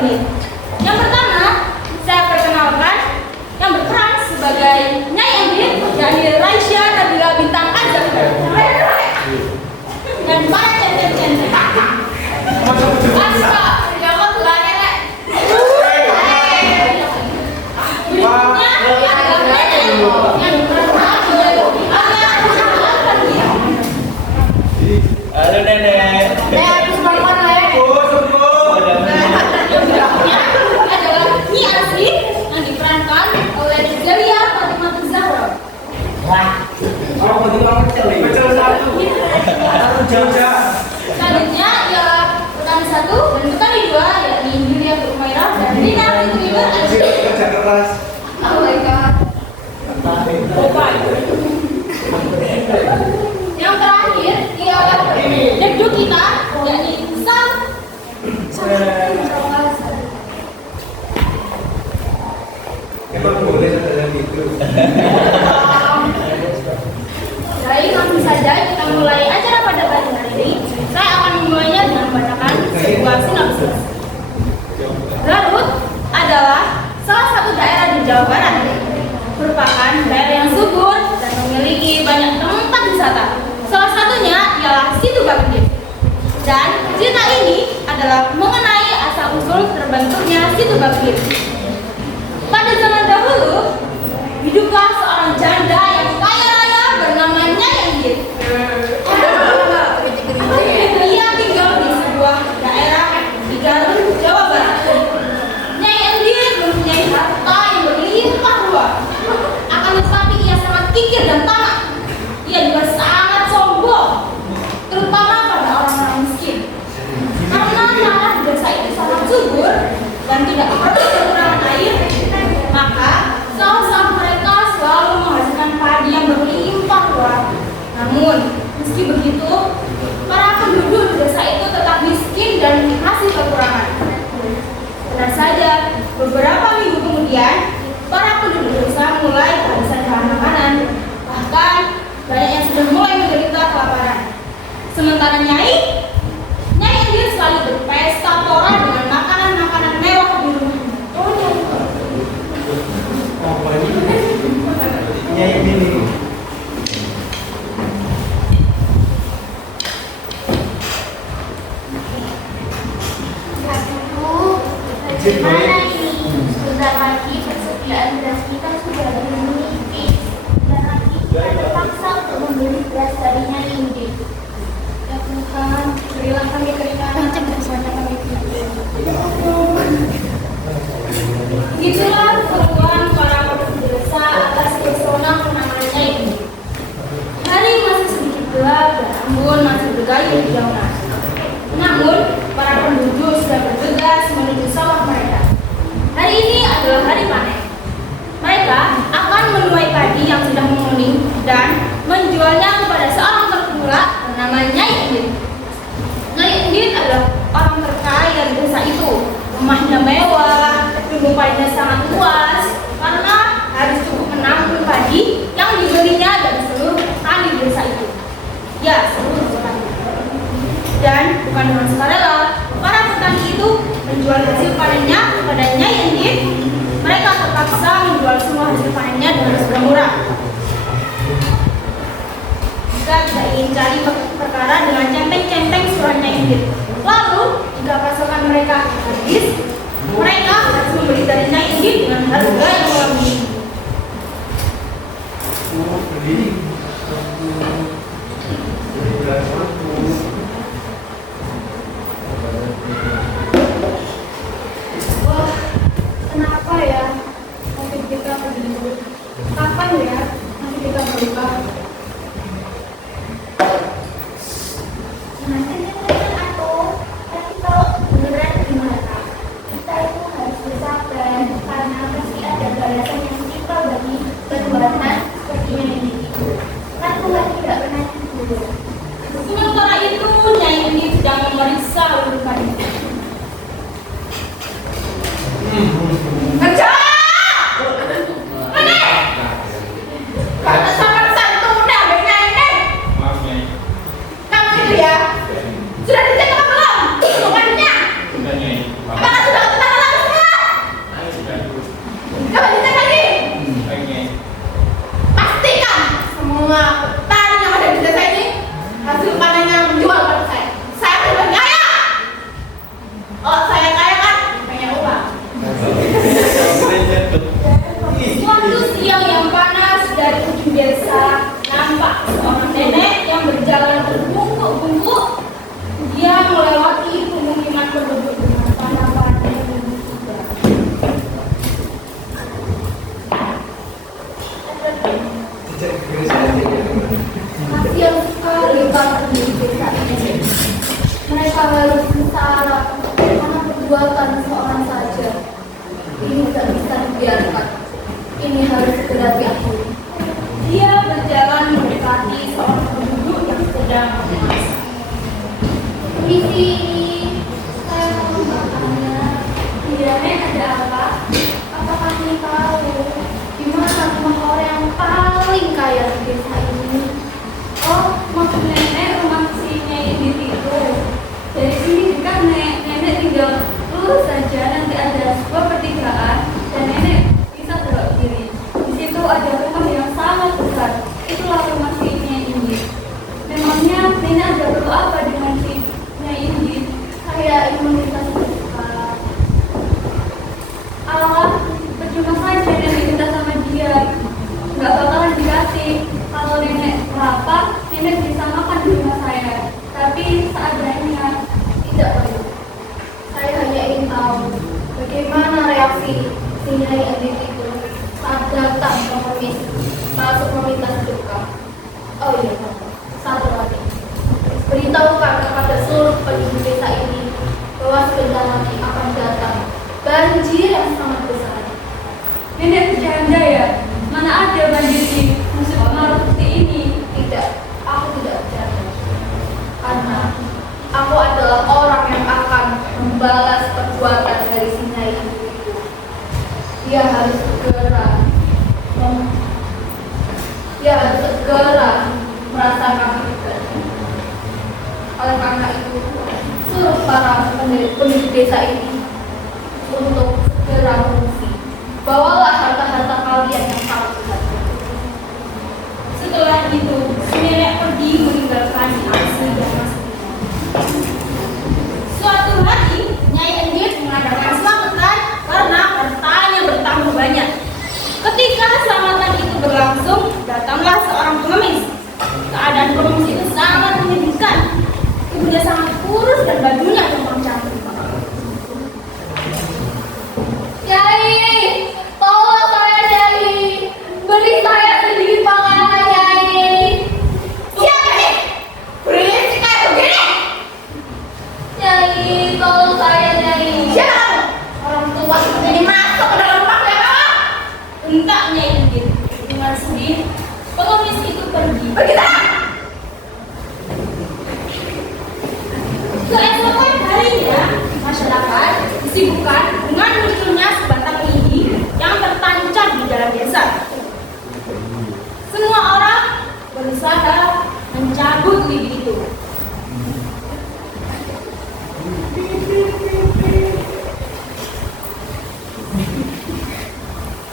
ini. Yang pertama, saya perkenalkan yang berperan sebagai Nyai Endin, yakni Raisya Nabila Bintang Azhar. Dan para centeng-centeng. Asal, jawab tuh nenek. Berikutnya adalah Nenek yang berperan sebagai Halo Nenek. habis makan Nenek. Adalah Nyi Asri yang diperankan oleh Zalia Fatimah Zahra. Selanjutnya ialah petani 1 dan petani 2 yakni Julia Umairah dan Rina Fitribar Azhar. Oh my god. Yang terakhir ialah dekdu kita yakni Sam. Emang boleh ada gitu. Baik, langsung saja kita mulai acara pada pagi hari ini. Saya akan memulainya dengan membacakan sebuah sinopsis. Garut adalah salah satu daerah di Jawa Barat. Merupakan daerah yang subur dan memiliki banyak tempat wisata. Salah satunya ialah Situ Bakir. Dan cerita ini adalah mengenai asal-usul terbentuknya Situ Bakir. Pada zaman dahulu, hiduplah seorang janda yang kaya raya bernama Nyai Endin. Ia tinggal di sebuah daerah di Garut, Jawa Barat. Nyai Endin mempunyai harta yang berlimpah ruah. Akan tetapi ia sangat kikir dan tamak. Ia juga sangat sombong, terutama pada orang-orang miskin. Karena tanah di desa itu sangat subur dan tidak pernah kekurangan air, maka sawah-sawah mereka selalu menghasilkan padi yang berlimpah ruah. Namun, meski begitu, para penduduk di desa itu tetap miskin dan masih kekurangan. Benar saja, beberapa minggu kemudian, para penduduk desa mulai kehabisan bahan makanan. Bahkan, banyak yang sudah mulai menderita kelaparan. Sementara Nyai Endin selalu berpesta pora dengan makanan-makanan mewah di rumahnya. Nyai ini. Bagaimana ini? Sebentar lagi persediaan beras kita sudah menipis. Dan lagi kita terpaksa untuk membeli beras dari Nyai Endin. Ya Tuhan, berilah kami keringanan. Itulah keluhan para penduduk desa atas pesona penanganan Nyai Endin. Hari masih sedikit gelap dan embun masih bergayung di jauhan. Namun, para penduduk sudah bergegas menuju sawah mereka. Hari ini adalah hari panen. Mereka akan menuai padi yang sudah menguning dan menjualnya kepada seorang tertua bernama Nyai Endin. Nyai Endin adalah orang terkaya di desa itu. Rumahnya mewah, lumbung padinya sangat luas karena harus cukup menampung padi yang dibelinya dari seluruh petani di desa itu. Ya, seluruh petani. Dan bukan dengan sukarela, para petani itu menjual hasil panennya kepada Nyai Endin. Mereka terpaksa menjual semua hasil panennya dengan harga murah. Jika tidak ingin cari perkara dengan centeng-centeng surat Nyai Endin. Lalu, jika pasokan mereka habis, mereka harus membeli dari Nyai Endin dengan harga yang melebihi. Wah, kenapa ya? Nasib kita begini. Kapan ya nasib kita berubah? Nanti dengerin aku. Tapi kalau beneran gimana? Kita itu harus bersabar karena pasti ada balasan yang setimpal bagi perbuatan seperti ini. Kan Tuhan tidak pernah tidur. Sementara itu, Nyai Endin sedang memeriksa lurukannya. Kerja! Mana? Kata sama santun ambil Nyai Endin. Maaf Nyai. Kamu itu ya? Sudah dicek apa belum? Lurukannya? Sudah Nyai. Apakah sudah ketemu kaya di desa ini. Oh, maksud nenek rumah si Nyai Indit itu. Dari sini dekat nenek tinggal lurus saja, nanti ada sebuah pertigaan dan nenek bisa belok kiri. Di situ ada rumah yang sangat besar. Itulah rumah si Nyai Indit. Memangnya nenek ada perlu apa dengan si Nyai Indit? Saya ingin meminta sedekah. Allah, percuma saja nenek minta sama dia. Nggak bakalan dikasih. Kalau nenek lapar, nenek bisa makan di rumah saya. Tapi seadanya. Tidak perlu. Saya hanya ingin tahu bagaimana reaksi si Nyai Indit itu saat datang mengemis masuk meminta sedekah. Oh iya, satu lagi. Beritahukan kepada seluruh penduduk desa ini bahwa sebentar lagi akan datang banjir yang sangat besar. Nenek bercanda ya? Mana ada banjir di musim kemarau seperti ini? Tidak, aku tidak bercanda. Karena aku adalah orang yang akan membalas perbuatan dari si Nyai itu. Dia harus segera merasakan akibatnya. Oleh karena itu, suruh para penduduk desa ini untuk segera mengungsi. Bawalah harta-harta kalian yang sangat berharga. Setelah itu, si nenek pergi meninggalkan aksi dan masalah. Suatu hari, Nyai Indit mengadakan selamatan karena hartanya bertambah banyak. Ketika selamatan itu berlangsung, datanglah seorang pengemis. Keadaan pengemis itu sangat menyedihkan. Tubuhnya sangat kurus dan bajunya compang-camping. Nyai, tolong saya Nyai, beri saya sedikit makanan Nyai. Siapa nih? Berisik kayak begini! Nyai, tolong saya Nyai. Siapa? Orang tua seperti ini masuk ke dalam rumah ya, Pak? Enggak, Nyai Indit. Dengan sedih, pengemis itu pergi. Pergi sana! Keesokan harinya, masyarakat disibukkan dengan munculnya sebatang lidi yang tertancap di dalam desa. Semua orang berusaha mencabut lidi itu.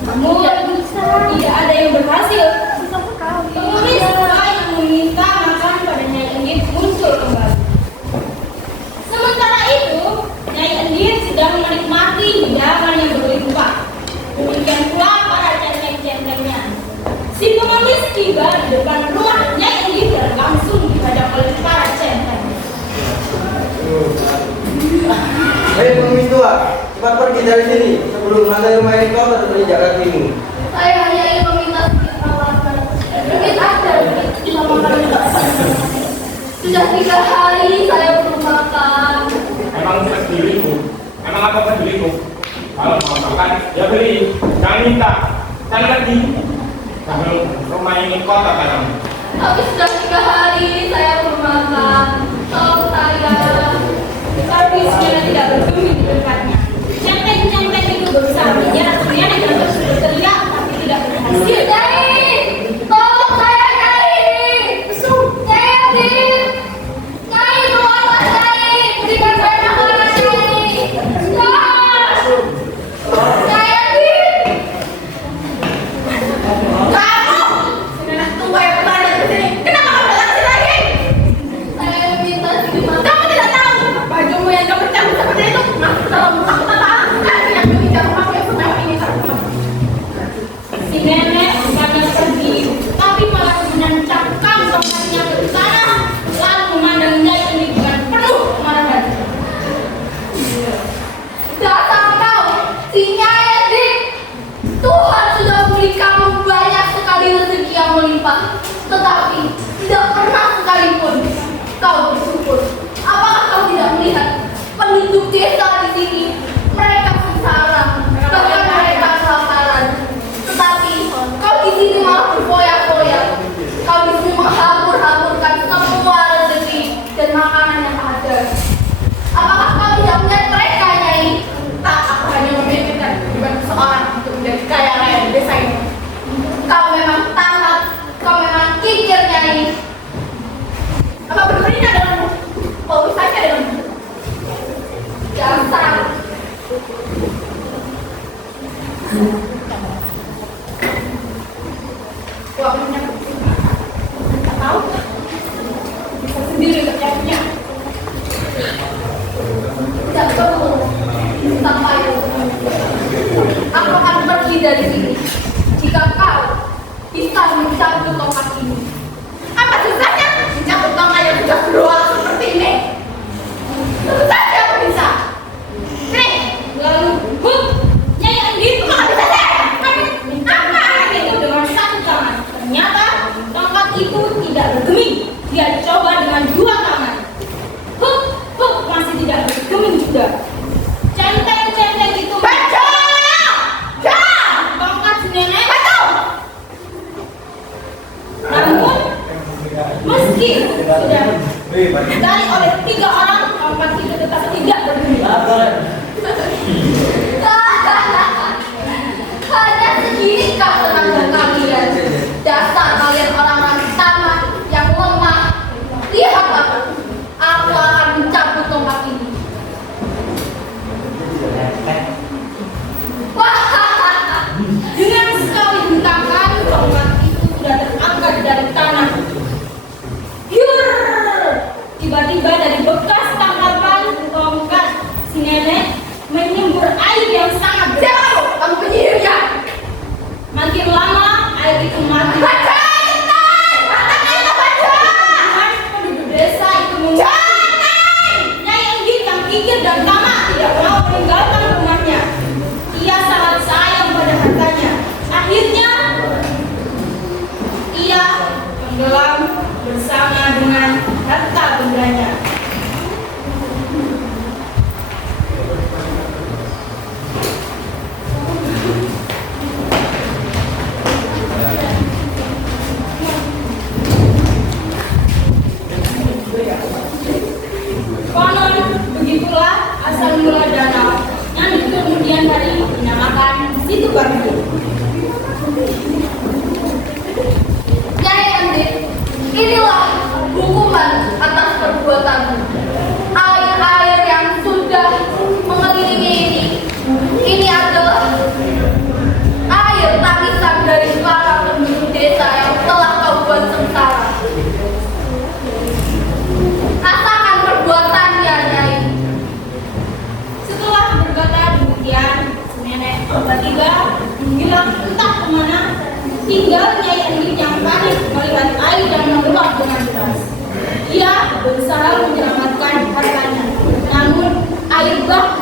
Namun, tidak ada yang berhasil. Pengemis yang meminta makan pada Nyai Indit muncul kembali. Sementara itu, Nyai Indit sedang menikmati hidangan yang berlimpah. Demikian pula para centeng-centengnya. Si pengemis tiba di depan rumah Nyai Indit dan langsung dihadap oleh para centeng. Hei pengemis tua, cepat pergi dari sini sebelum lantai rumah ini kau terinjak kakimu. Saya hanya ingin meminta sedikit makanan. Sedikit aja, sedikit makanan. Sudah 3 hari saya belum makan. Emang peduli bu? Emang apa pedulimu? Kalau mau makan, ya beli. Jangan minta. Kan lagi. Sebelum rumah ini kotor kan? Tapi sudah 3 hari saya belum makan. Tolong saya. Tetapi senyala tidak berdumi di dekatnya. Centeng-centeng itu berusaha menjerat nenek dan terus berteriak, tapi tidak berhasil. Nyai, tolong saya Nyai. Nyai Indit. Nyai, keluarlah Nyai. Berikan saya makanan Nyai. Nyai Indit. Kamu! Nenek tua yang berada di sini. Kenapa kamu datang ke sini lagi? Saya minta sedikit makanan. Kamu tidak tahu bajumu yang kamu cabut seperti itu masuk dalam takutan tanah. Kami yang mengincar rumahmu yang semewah ini. Si nenek bukannya pergi, tapi malah menancapkan tongkatnya ke tanah, lalu memandang Nyai Indit dengan penuh kemarahan. Datang kau, si Nyai Indit. Tuhan sudah beri kamu banyak sekali rezeki yang melimpah, tetapi tidak pernah sekalipun kau bersyukur. Apakah kau tidak melihat penduduk desa di sini? Mereka sengsara, bahkan mereka kelaparan. Tetapi kau di sini malah berfoya-foya. Kau di sini menghambur-hamburkan semua rezeki dan makanan yang ada. Apakah kau tidak melihat mereka, Nyai? Tak, aku hanya memikirkan kehidupan seseorang untuk menjadi kaya raya di desa ini. Kau memang tamat, kau dari sini. Jika kau bisa mencabut tongkat ini. Apa susahnya mencabut tongkat yang sudah beruang seperti ini? Tentu saja aku bisa. Nih, lalu, Nyai Endit malah bisa saya. Tapi apa anak itu dengan satu tangan? Ternyata tongkat itu tidak bergeming. Dia coba dengan dua tangan. Masih tidak bergeming juga. Centeng-centeng itu. Baca! Tongkat si nenek. Namun, meski sudah ditarik oleh 3 orang, tongkat itu tetap tidak bergeming. Hanya segini kau tenaga kalian. Dasar kalian orang-orang sama yang lemah. Lihat aku akan mencabut tongkat ini. Dengan sekali hentakan, tongkat itu sudah terangkat dari tanah. Hyur! Tiba-tiba dari bekas tangkapan tongkat si nenek menyembur air yang sangat deras. Siapa kamu penyihirnya? Makin lama air itu mati. Baca! Penduduk desa itu mengucap, Nyai Endit yang kikir dan tamak tidak mau meninggalkan rumahnya. Ia sangat sayang pada hartanya. Akhirnya ia tenggelam bersama dengan harta bendanya. Konon begitulah asal mula danau yang di kemudian hari dinamakan Situ Bambu. Nyai Endit, inilah hukuman atas perbuatanmu. Air-air yang sudah mengelilingi ini adalah air tangisan dari para penduduk desa yang telah kau buat sengsara. Rasakan perbuatannya, Nyai. Setelah berkata demikian, si nenek tiba-tiba menghilang entah kemana. Tinggal Nyai Endit yang panik melihat air yang meluap dengan deras. Ia berusaha menyelamatkan hartanya, namun air bah